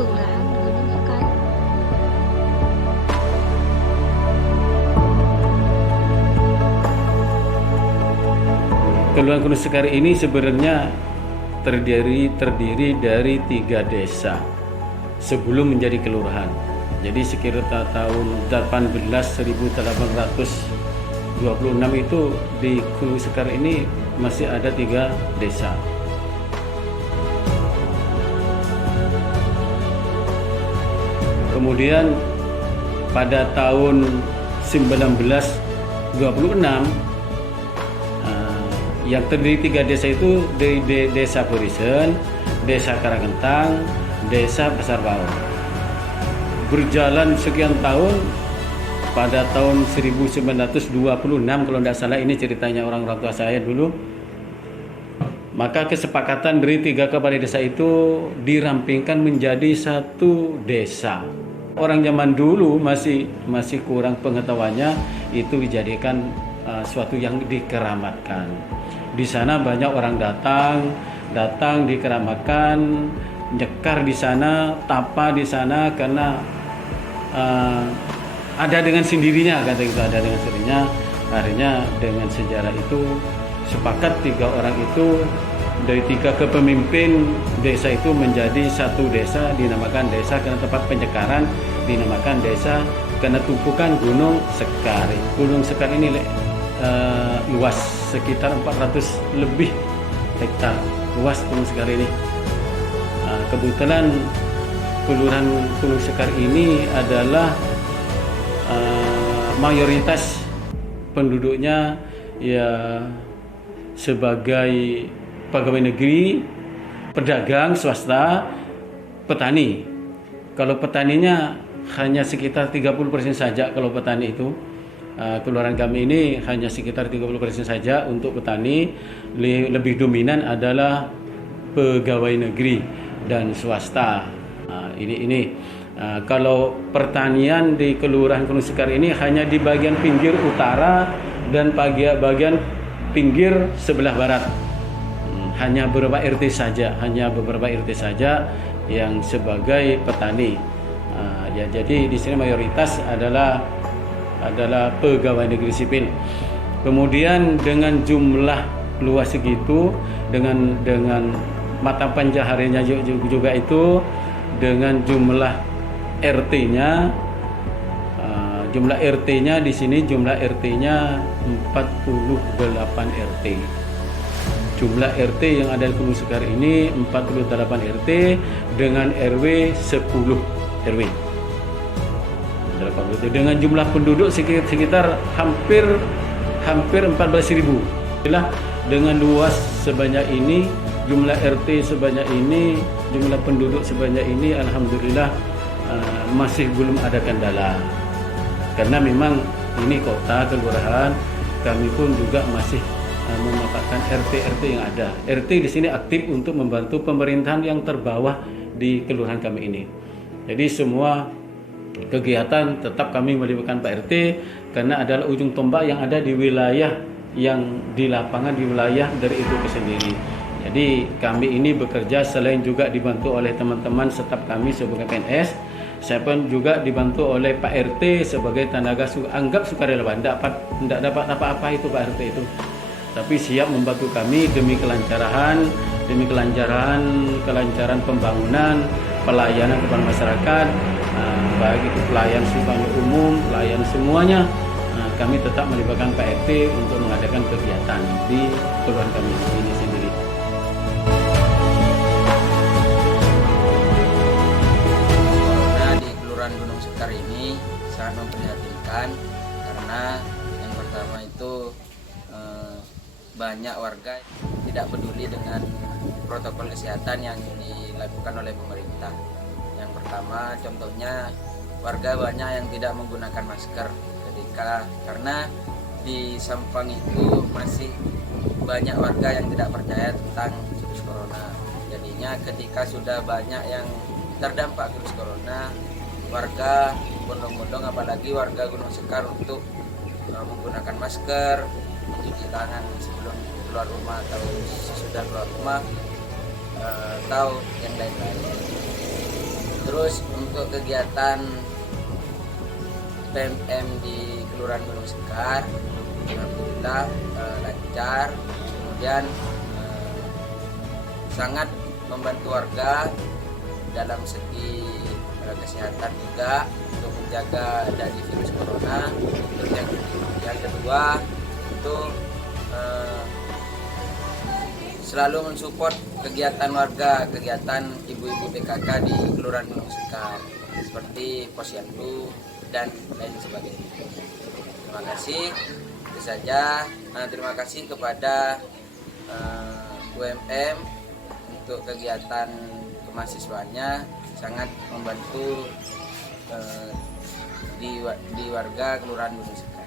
Kelurahan Gunung Sekar. Kelurahan Gunung Sekar ini sebenarnya terdiri dari 3 desa sebelum menjadi kelurahan. Jadi sekitar tahun 1826 itu di Gunung Sekar ini masih ada 3 desa. Kemudian pada tahun 1926 yang terdiri 3 desa itu dari Desa Purisen, Desa Karangentang, Desa Pasar Bau. Berjalan sekian tahun, pada tahun 1926 kalau tidak salah, ini ceritanya orang tua saya dulu, maka kesepakatan dari 3 kepala desa itu dirampingkan menjadi 1 desa. Orang zaman dulu masih kurang pengetahuannya, itu dijadikan suatu yang dikeramatkan. Di sana banyak orang datang dikeramatkan, nyekar di sana, tapa di sana, karena ada dengan sendirinya, kata kita, ada dengan sendirinya. Akhirnya dengan sejarah itu sepakat 3 orang itu dari 3 kepemimpin desa itu menjadi 1 desa, dinamakan desa karena tempat penyekaran, dinamakan desa karena tumpukan Gunung Sekar. Gunung Sekar ini luas sekitar 400 lebih hektar luas Gunung Sekar ini. Kebetulan Kelurahan Gunung Sekar ini adalah mayoritas penduduknya ya sebagai pegawai negeri, pedagang swasta, petani. Kalau petaninya hanya sekitar 30% saja. Kalau petani itu kelurahan kami ini hanya sekitar 30% saja untuk petani. Lebih dominan adalah pegawai negeri dan swasta. Kalau pertanian di Kelurahan Gunung Sekar ini hanya di bagian pinggir utara dan bagian pinggir sebelah barat. Hanya beberapa RT saja yang sebagai petani. Jadi di sini mayoritas adalah pegawai negeri sipil. Kemudian dengan jumlah luas segitu, dengan mata pencahariannya juga itu, dengan jumlah RT-nya, di sini jumlah RT-nya 48 RT. Jumlah RT yang ada di Gunung Sekar ini 48 RT dengan RW 10 RW. Dengan jumlah penduduk sekitar hampir 14.000. Dengan luas sebanyak ini, jumlah RT sebanyak ini, jumlah penduduk sebanyak ini, alhamdulillah masih belum ada kendala. Karena memang ini kota kelurahan, kami pun juga masih memanfaatkan RT yang ada. RT di sini aktif untuk membantu pemerintahan yang terbawah di kelurahan kami ini. Jadi semua kegiatan tetap kami melibatkan Pak RT karena adalah ujung tombak yang ada di wilayah yang di lapangan, di wilayah dari itu sendiri. Jadi kami ini bekerja selain juga dibantu oleh teman-teman staf kami sebagai PNS, saya pun juga dibantu oleh Pak RT sebagai tenaga anggap sukarelawan. Tidak dapat apa-apa itu Pak RT itu, tapi siap membantu kami demi kelancaran pembangunan, pelayanan kepada masyarakat, baik itu pelayan supaya umum, pelayan semuanya. Kami tetap melibatkan Pak RT untuk mengadakan kegiatan di kelurahan kami ini sendiri. Corona di Kelurahan Gunung Sekar ini sangat memprihatinkan karena yang pertama itu banyak warga tidak peduli dengan protokol kesehatan yang dilakukan oleh pemerintah. Yang pertama contohnya warga banyak yang tidak menggunakan masker karena di Sampang itu masih banyak warga yang tidak percaya tentang virus corona. Jadinya ketika sudah banyak yang terdampak virus corona, warga bondong-bondong, apalagi warga Gunung Sekar, untuk menggunakan masker, mencuci tangan sebelum keluar rumah atau sesudah keluar rumah, atau yang lain-lain. Itu Terus untuk kegiatan PMM di Kelurahan Gunung Sekar, alhamdulillah lancar. Kemudian sangat membantu warga dalam segi kesehatan juga untuk menjaga dari virus corona. Terus yang kedua itu selalu mensupport kegiatan warga, kegiatan ibu-ibu PKK di Kelurahan Gunung Sekar seperti posyandu dan lain sebagainya. Terima kasih. Itu saja. Terima kasih kepada UMM untuk kegiatan kemahasiswaannya, sangat membantu di warga Kelurahan Gunung Sekar.